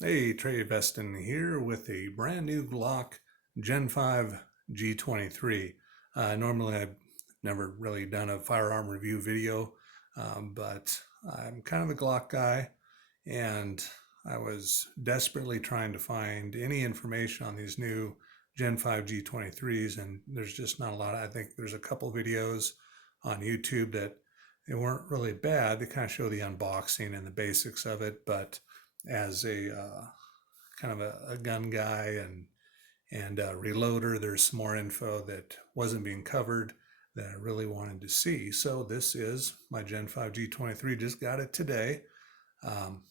Hey, Trey Veston here with a brand new Glock Gen 5 G23. Normally, I've never really done a firearm review video, but I'm kind of a Glock guy, and I was desperately trying to find any information on these new Gen 5 G23s, and there's just not a lot. I think there's a couple videos on YouTube that they weren't really bad. They kind of show the unboxing and the basics of it, but as a kind of a gun guy and reloader, there's some more info that wasn't being covered that I really wanted to see. So this is my Gen 5 G23. Just got it today. Um,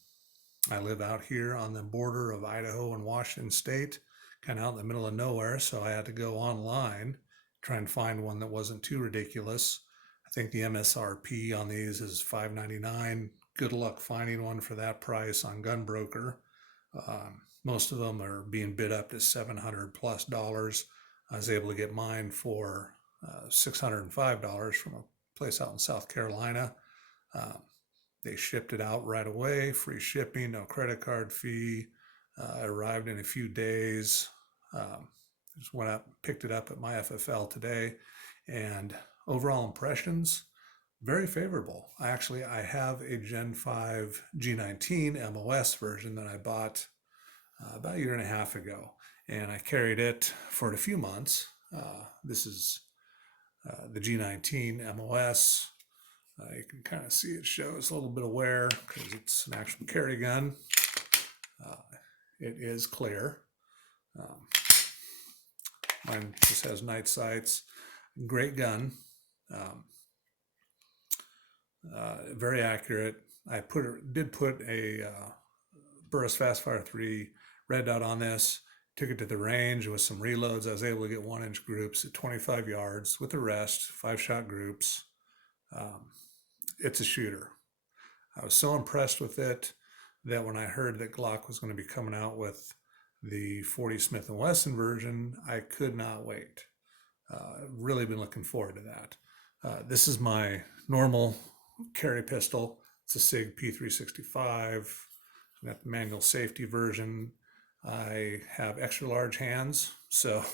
I live out here on the border of Idaho and Washington State, kind of out in the middle of nowhere. So I had to go online, try and find one that wasn't too ridiculous. I think the MSRP on these is $5.99. Good luck finding one for that price on Gunbroker. Most of them are being bid up to $700+ I was able to get mine for $605 from a place out in South Carolina. Um, they shipped it out right away, free shipping, no credit card fee. Arrived in a few days. Just went up, picked it up at my FFL today, and overall impressions very favorable. Actually, I have a Gen 5 G19 MOS version that I bought about a year and a half ago, and I carried it for a few months. This is the G19 MOS. You can kind of see it shows a little bit of wear because it's an actual carry gun. It is clear. Um, Mine just has night sights. Great gun. Um, very accurate. I did put a Burris Fastfire 3 red dot on this. Took it to the range with some reloads. I was able to get 1-inch groups at 25 yards with the rest, 5-shot groups. It's a shooter. I was so impressed with it that when I heard that Glock was going to be coming out with the 40 Smith & Wesson version, I could not wait. Really been looking forward to that. This is my normal carry pistol. It's a SIG P365. I got the manual safety version. I have extra large hands, so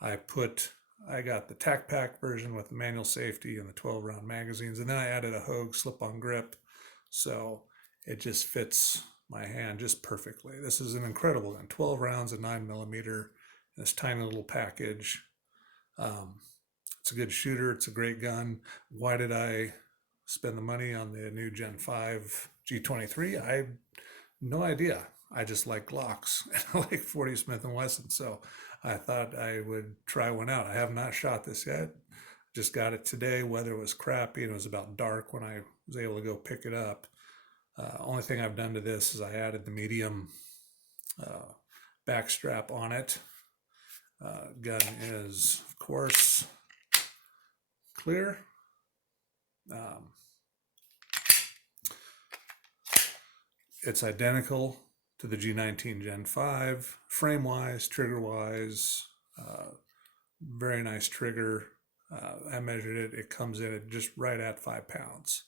I got the tac pack version with the manual safety and the 12-round magazines, and then I added a Hogue slip-on grip, so it just fits my hand just perfectly. This is an incredible gun, 12 rounds of 9mm in this tiny little package. It's a good shooter. It's a great gun. Why did I spend the money on the new Gen 5 G23? I have no idea. I just like Glocks and I like 40 Smith & Wesson, so I thought I would try one out. I have not shot this yet. Just got it today. Weather was crappy and it was about dark when I was able to go pick it up. Only thing I've done to this is I added the medium back strap on it. Gun is, of course, clear. It's identical to the G19 Gen 5, frame-wise, trigger-wise, very nice trigger. I measured it. It comes in at just right at 5 pounds,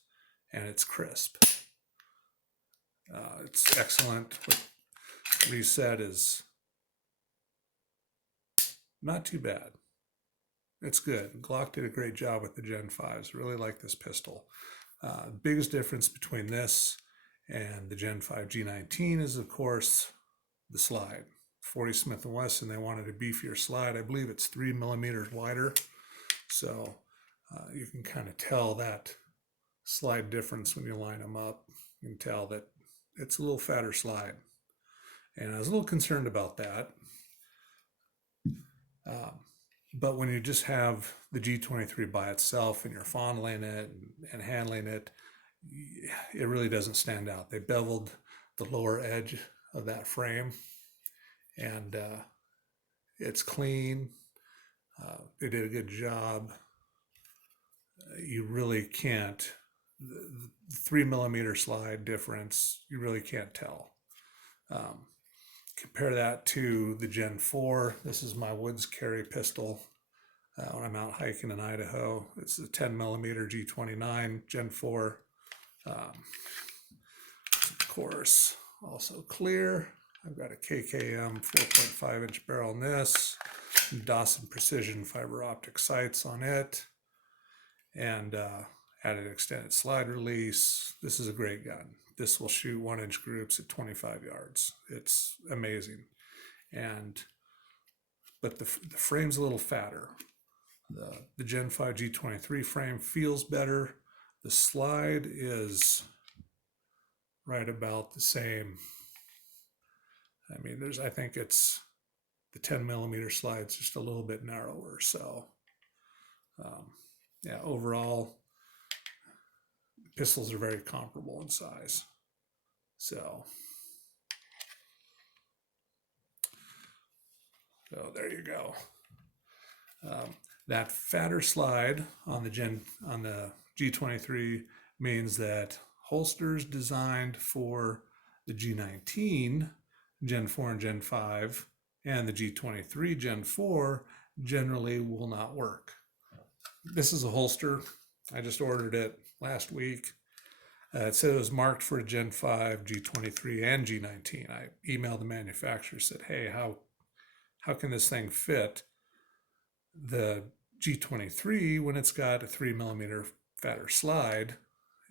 and it's crisp. It's excellent. What reset is not too bad. It's good. Glock did a great job with the Gen 5s. Really like this pistol. Biggest difference between this and the Gen 5 G19 is, of course, the slide. 40 Smith & Wesson, they wanted a beefier slide. I believe it's 3mm wider. So you can kind of tell that slide difference when you line them up. You can tell that it's a little fatter slide. And I was a little concerned about that. But when you just have the G23 by itself and you're fondling it and handling it, it really doesn't stand out. They beveled the lower edge of that frame, and it's clean. They did a good job. You really can't, the 3mm slide difference, you really can't tell. Compare that to the Gen 4. This is my woods carry pistol when I'm out hiking in Idaho. It's the 10mm G29 Gen 4. Of course, also clear. I've got a KKM 4.5 inch barrel in this, Dawson Precision fiber optic sights on it, and added extended slide release. This is a great gun. This will shoot 1-inch groups at 25 yards. It's amazing. But the frame's a little fatter. The Gen 5 G23 frame feels better. The slide is right about the same. I mean, I think it's the 10mm slide's just a little bit narrower. So, yeah, overall, pistols are very comparable in size. So there you go. That fatter slide on the G23 means that holsters designed for the G19, Gen 4 and Gen 5, and the G23 Gen 4 generally will not work. This is a holster. I just ordered it last week. It said it was marked for a Gen 5, G23, and G19. I emailed the manufacturer, said, hey, how can this thing fit the G23 when it's got a 3mm fatter slide?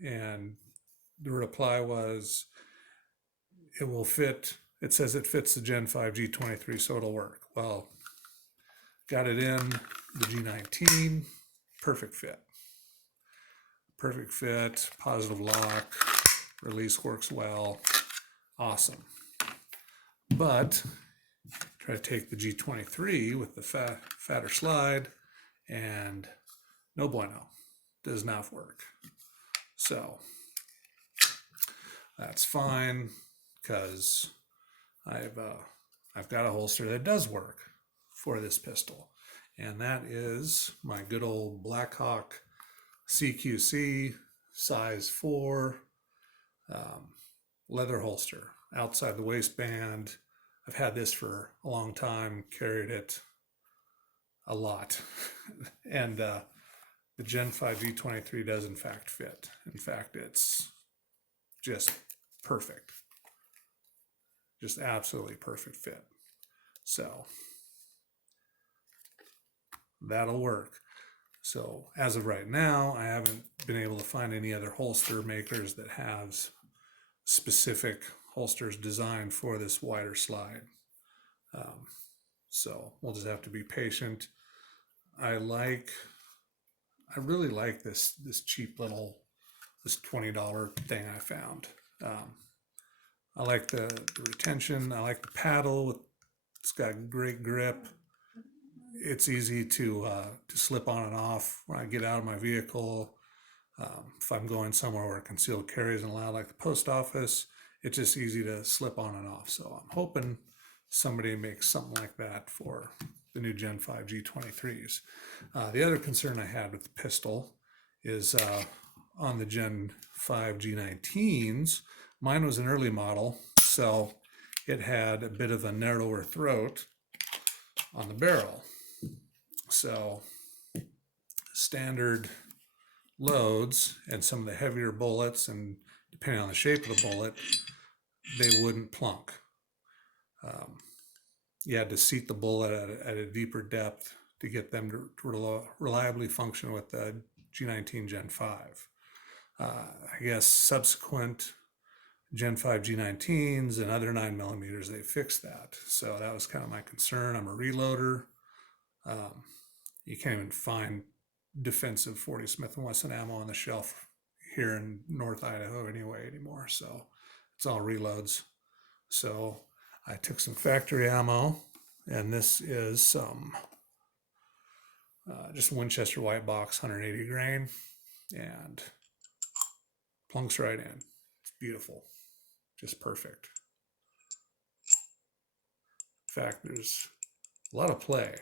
And the reply was, it will fit. It says it fits the Gen 5 G23, so it'll work. Well, got it in the G19, perfect fit. Perfect fit, positive lock, release works well, awesome. But try to take the G23 with the fatter slide, and no bueno, does not work. So that's fine, because I've got a holster that does work for this pistol, and that is my good old Blackhawk CQC size 4 leather holster outside the waistband. I've had this for a long time, carried it a lot. And the Gen 5 G23 does in fact fit. In fact, it's just perfect. Just absolutely perfect fit. So that'll work. So as of right now, I haven't been able to find any other holster makers that have specific holsters designed for this wider slide. So we'll just have to be patient. I really like this cheap little, this $20 thing I found. I like the retention. I like the paddle. It's got great grip. It's easy to slip on and off when I get out of my vehicle. If I'm going somewhere where concealed carry isn't allowed, like the post office, it's just easy to slip on and off. So I'm hoping somebody makes something like that for the new Gen 5 G23s. The other concern I had with the pistol is on the Gen 5 G19s, mine was an early model, so it had a bit of a narrower throat on the barrel. So standard loads and some of the heavier bullets, and depending on the shape of the bullet, they wouldn't plunk. You had to seat the bullet at a deeper depth to get them to reliably function with the G19 Gen 5. I guess subsequent Gen 5 G19s and other 9mm, they fixed that. So that was kind of my concern. I'm a reloader. You can't even find defensive 40 Smith & Wesson ammo on the shelf here in North Idaho anymore. So it's all reloads. So I took some factory ammo, and this is some just Winchester white box 180 grain, and plunks right in. It's beautiful, just perfect. In fact, there's a lot of play,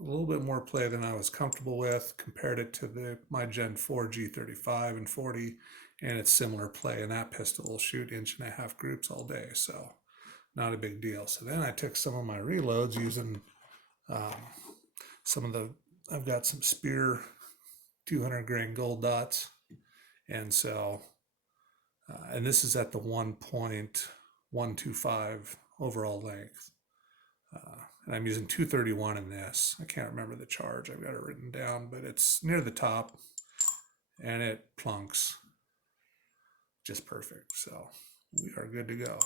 a little bit more play than I was comfortable with. Compared it to my Gen 4 G35 and 40, and it's similar play, and that pistol will shoot 1.5-inch groups all day, so not a big deal. So then I took some of my reloads using I've got some Spear 200 grain gold dots, and so and this is at the 1.125 overall length. And I'm using 231 in this. I can't remember the charge. I've got it written down, but it's near the top and it plunks just perfect. So we are good to go.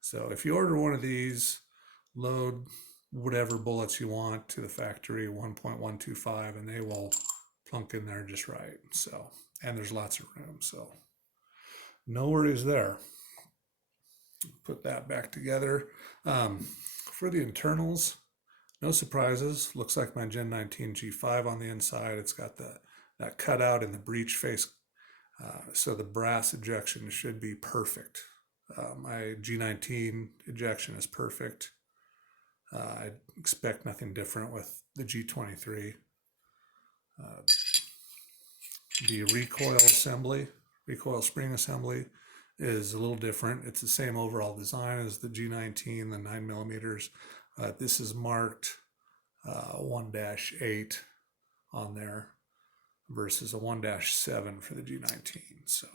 So if you order one of these, load whatever bullets you want to the factory, 1.125, and they will plunk in there just right. So, and there's lots of room, so no worries there. Put that back together. For the internals, no surprises. Looks like my Gen 19 G5 on the inside. It's got that cutout in the breech face, so the brass ejection should be perfect. My G19 ejection is perfect. I expect nothing different with the G23. The recoil spring assembly is a little different. It's the same overall design as the G19, the 9mm. This is marked 1-8 on there versus a 1-7 for the G19. So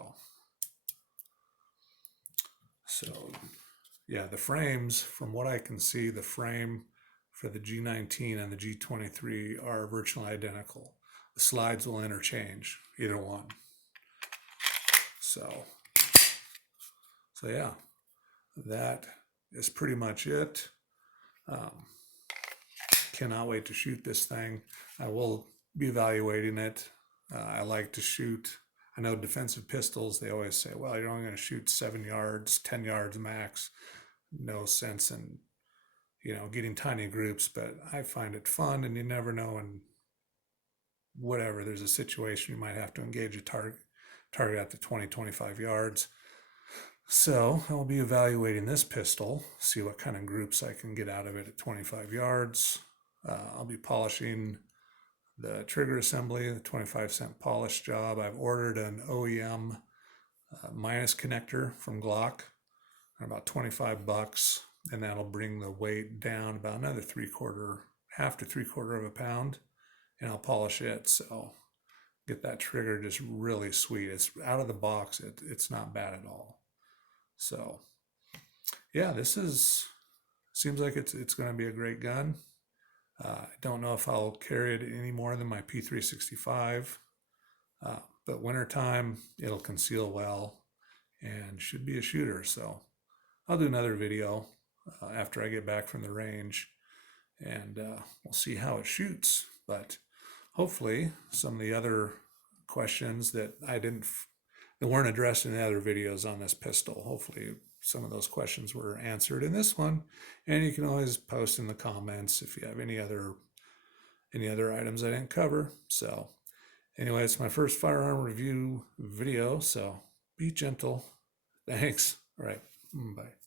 yeah, the frames, from what I can see, the frame for the G19 and the G23 are virtually identical. The slides will interchange, either one. So yeah, that is pretty much it. Cannot wait to shoot this thing. I will be evaluating it. I like to shoot, I know defensive pistols, they always say, well, you're only going to shoot 7 yards, 10 yards max. No sense in, getting tiny groups, but I find it fun, and you never know, and whatever, there's a situation you might have to engage a target at the 20-25 yards. So I'll be evaluating this pistol, see what kind of groups I can get out of it at 25 yards. I'll be polishing the trigger assembly, the 25-cent polish job. I've ordered an OEM minus connector from Glock, about $25, and that'll bring the weight down about another half to 3/4 of a pound, and I'll polish it. So get that trigger just really sweet. It's out of the box. It's not bad at all. So yeah, seems like it's going to be a great gun. I don't know if I'll carry it any more than my P365, but wintertime it'll conceal well and should be a shooter. So I'll do another video after I get back from the range, and we'll see how it shoots. But hopefully some of the other questions that weren't addressed in the other videos on this pistol, hopefully some of those questions were answered in this one. And you can always post in the comments if you have any other items I didn't cover. So anyway, it's my first firearm review video, so be gentle. Thanks. All right, bye.